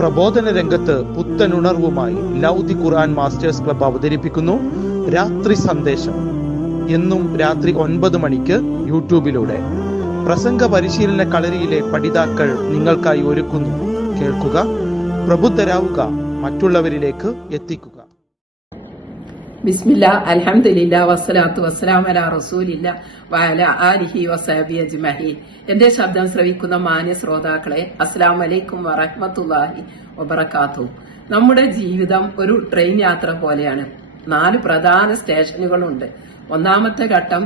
പ്രബോധന രംഗത്ത് പുത്തനുണർവുമായി ലൗദി ഖുർആൻ masters club അവതരിപ്പിക്കുന്നു രാത്രി സന്ദേശം. എന്നും രാത്രി 9 മണിക്ക് യൂട്യൂബിലൂടെ പ്രസംഗ പരിശീലന കളരിയിലെ പഠിതാക്കൾ നിങ്ങൾക്കായി ഒരുക്കുന്നു. കേൾക്കുക, പ്രബുദ്ധരാവുക, മറ്റുള്ളവരിലേക്ക് എത്തിക്കുക. ബിസ്മില്ലാ, അൽഹംദുലില്ലാ, വസ്സലാത്തു വസ്സലാമു അലാ റസൂലില്ലാ വഅലാ ആലിഹി വസഹ്ബിഹി അജ്മഈൻ. എന്റെ ശബ്ദം ശ്രവിക്കുന്ന മാന്യ ശ്രോതാക്കളെ, അസ്സലാമു അലൈക്കും വറഹ്മത്തുള്ളാഹി വബറകാതുഹു. നമ്മുടെ ജീവിതം ഒരു ട്രെയിൻ യാത്ര പോലെയാണ്. 4 പ്രധാന സ്റ്റേഷനുകളുണ്ട്. ഒന്നാമത്തെ ഘട്ടം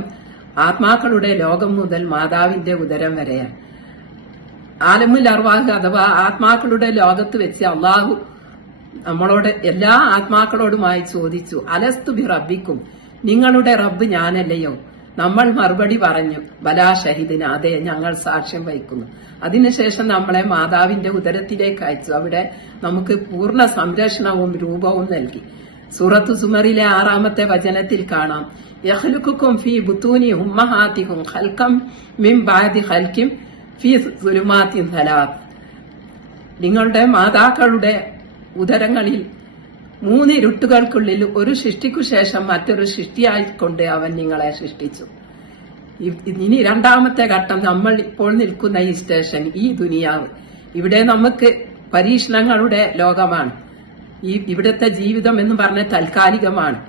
ആത്മാക്കളുടെ ലോകം മുതൽ മാതാവിന്റെ ഉദരം വരെയാണ്. ആലമുൽ അർവാഹ് അഥവാ ആത്മാക്കളുടെ ലോകത്ത് വെച്ച് അള്ളാഹു നമ്മളോട് എല്ലാ ആത്മാക്കളോടുമായി ചോദിച്ചു, അലസ്തു ബി റബ്ബിക്കും, നിങ്ങളുടെ റബ്ബ് ഞാനല്ലയോ? നമ്മൾ മറുപടി പറഞ്ഞു, ബലാ ഷഹിദിന, അതെ, ഞങ്ങൾ സാക്ഷ്യം വഹിക്കുന്നു. അതിനുശേഷം നമ്മളെ മാതാവിന്റെ ഉദരത്തിലേക്ക് അയച്ചു. അവിടെ നമുക്ക് പൂർണ്ണ സംരക്ഷണവും രൂപവും നൽകി. സൂറത്തു സുമറിലെ 6-ാമത്തെ വചനത്തിൽ കാണാം, യഖ്ലുഖുകും ഫീ ബുതൂനി ഉമ്മഹാതികും ഖൽഖം മിൻ ബഅദി ഖൽഖിൻ ഫീ സുലുമാത്തിൻ സലാത്ത്. നിങ്ങളുടെ മാതാക്കളുടെ ഉദരങ്ങളിൽ 3 ഇരുട്ടുകൾക്കുള്ളിൽ ഒരു സൃഷ്ടിക്കു ശേഷം മറ്റൊരു സൃഷ്ടിയായിക്കൊണ്ട് അവൻ നിങ്ങളെ സൃഷ്ടിച്ചു. ഇനി 2-ാമത്തെ ഘട്ടം, നമ്മൾ ഇപ്പോൾ നിൽക്കുന്ന ഈ സ്റ്റേഷൻ, ഈ ദുനിയാവ്, ഇവിടെ നമുക്ക് പരീക്ഷണങ്ങളുടെ ലോകമാണ്. ഇവിടുത്തെ ജീവിതം എന്ന് പറഞ്ഞ താൽക്കാലികമാണ്.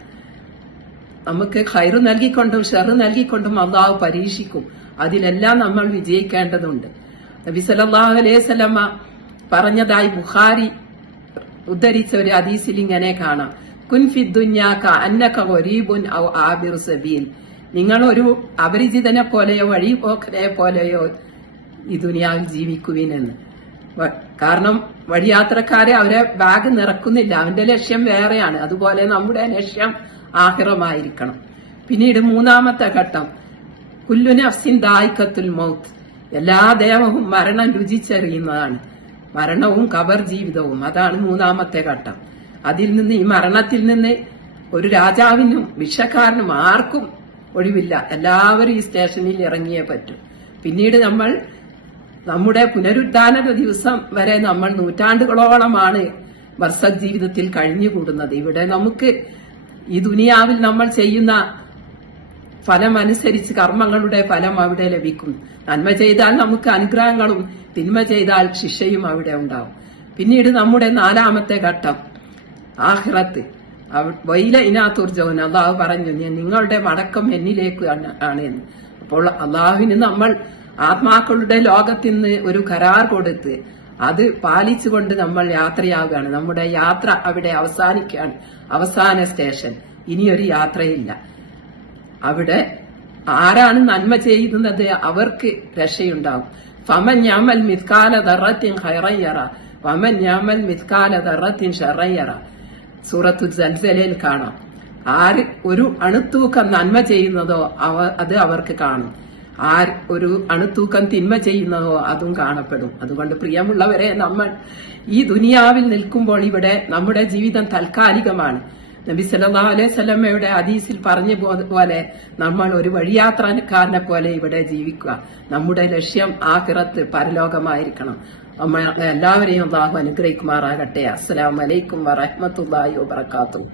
നമുക്ക് ഖൈറ് നൽകിക്കൊണ്ടും ഷെറ് നൽകിക്കൊണ്ടും അള്ളാഹു പരീക്ഷിക്കും. അതിലെല്ലാം നമ്മൾ വിജയിക്കേണ്ടതുണ്ട്. നബി സല്ലല്ലാഹു അലൈഹി വസല്ലമ പറഞ്ഞതായി ബുഖാരി ഉദ്ധരിച്ച ഒരു ഹദീസിൽ ഇങ്ങനെ കാണാം, കുൻ ഫി ദുനിയാ കഅന്നക ഗരീബുൻ ഔ ആബിറു സബീൽ. നിങ്ങൾ ഒരു അപരിചിതനെ പോലെയോ വഴിപോക്കനെ പോലെയോ ഈ ദുനിയാവിൽ ജീവിക്കുവിനെന്ന്. കാരണം വഴിയാത്രക്കാരെ അവരെ ബാഗ് നിറക്കുന്നില്ല, അവന്റെ ലക്ഷ്യം വേറെയാണ്. അതുപോലെ നമ്മുടെ ലക്ഷ്യം ആഖിറമായിരിക്കണം. പിന്നീട് 3-ാമത്തെ ഘട്ടം, കുല്ലു നഫ്സിൻ ദായിഖത്തുൽ മൗത്ത്, എല്ലാ ദേഹവും മരണം രുചിച്ചറിയുന്നതാണ്. മരണവും ഖബർ ജീവിതവും, അതാണ് 3-ാമത്തെ ഘട്ടം. അതിൽ നിന്ന്, ഈ മരണത്തിൽ നിന്ന് ഒരു രാജാവിനും ഭിക്ഷക്കാരനും ആർക്കും ഒഴിവില്ല. എല്ലാവരും ഈ സ്റ്റേഷനിൽ ഇറങ്ങിയേ പറ്റൂ. പിന്നീട് നമ്മൾ നമ്മുടെ പുനരുദ്ധാന ദിവസം വരെ നമ്മൾ നൂറ്റാണ്ടുകളോളമാണ് ബർസഖ് ജീവിതത്തിൽ കഴിഞ്ഞുകൂടുന്നത്. ഇവിടെ നമുക്ക് ഈ ദുനിയാവിൽ നമ്മൾ ചെയ്യുന്ന ഫലമനുസരിച്ച് കർമ്മങ്ങളുടെ ഫലം അവിടെ ലഭിക്കും. നന്മ ചെയ്താൽ നമുക്ക് അനുഗ്രഹങ്ങളും തിന്മ ചെയ്താൽ ശിക്ഷയും അവിടെ ഉണ്ടാവും. പിന്നീട് നമ്മുടെ 4-ാമത്തെ ഘട്ടം ആഖിറത്ത്, വൈല ഇനാതുർജൗന, അള്ളാഹു പറഞ്ഞു, നിങ്ങളുടെ മടക്കം എന്നിലേക്ക് ആണ് എന്ന്. അപ്പോൾ അള്ളാഹുവിന് നമ്മൾ ആത്മാക്കളുടെ ലോകത്തിൽ നിന്ന് ഒരു കരാർ കൊടുത്ത് അത് പാലിച്ചുകൊണ്ട് നമ്മൾ യാത്രയാവുകയാണ്. നമ്മുടെ യാത്ര അവിടെ അവസാനിക്കുകയാണ്. അവസാന സ്റ്റേഷൻ, ഇനിയൊരു യാത്രയില്ല. അവിടെ ആരാണ് നന്മ ചെയ്യുന്നത് അവർക്ക് രക്ഷയുണ്ടാവും. ഫമൻ യഅമൽ മിത്കാല ദർറത്തിൻ ഖൈറൻ യറ വമൻ യഅമൽ മിത്കാല ദർറത്തിൻ ശർറൻ യറ. സൂറത്തു സൽസലയിൽ കാണാം, ആര് ഒരു അണുത്തൂക്കം നന്മ ചെയ്യുന്നതോ അത് അവർക്ക് കാണും, ഒരു അണുത്തൂക്കം തിന്മ ചെയ്യുന്നതോ അതും കാണപ്പെടും. അതുകൊണ്ട് പ്രിയമുള്ളവരെ, നമ്മൾ ഈ ദുനിയാവിൽ നിൽക്കുമ്പോൾ ഇവിടെ നമ്മുടെ ജീവിതം താൽക്കാലികമാണ്. നബി സല്ലല്ലാഹു അലൈഹി വസല്ലമയുടെ ഹദീസിൽ പറഞ്ഞ പോലെ നമ്മൾ ഒരു വഴിയാത്രക്കാരനെ പോലെ ഇവിടെ ജീവിക്കുക. നമ്മുടെ ലക്ഷ്യം ആഖിറത്ത്, പരലോകമായിരിക്കണം. എല്ലാവരെയും അല്ലാഹു അനുഗ്രഹിക്കുമാറാകട്ടെ. അസ്സലാമു അലൈക്കും വറഹ്മത്തുള്ളാഹി വബറകാതുഹു.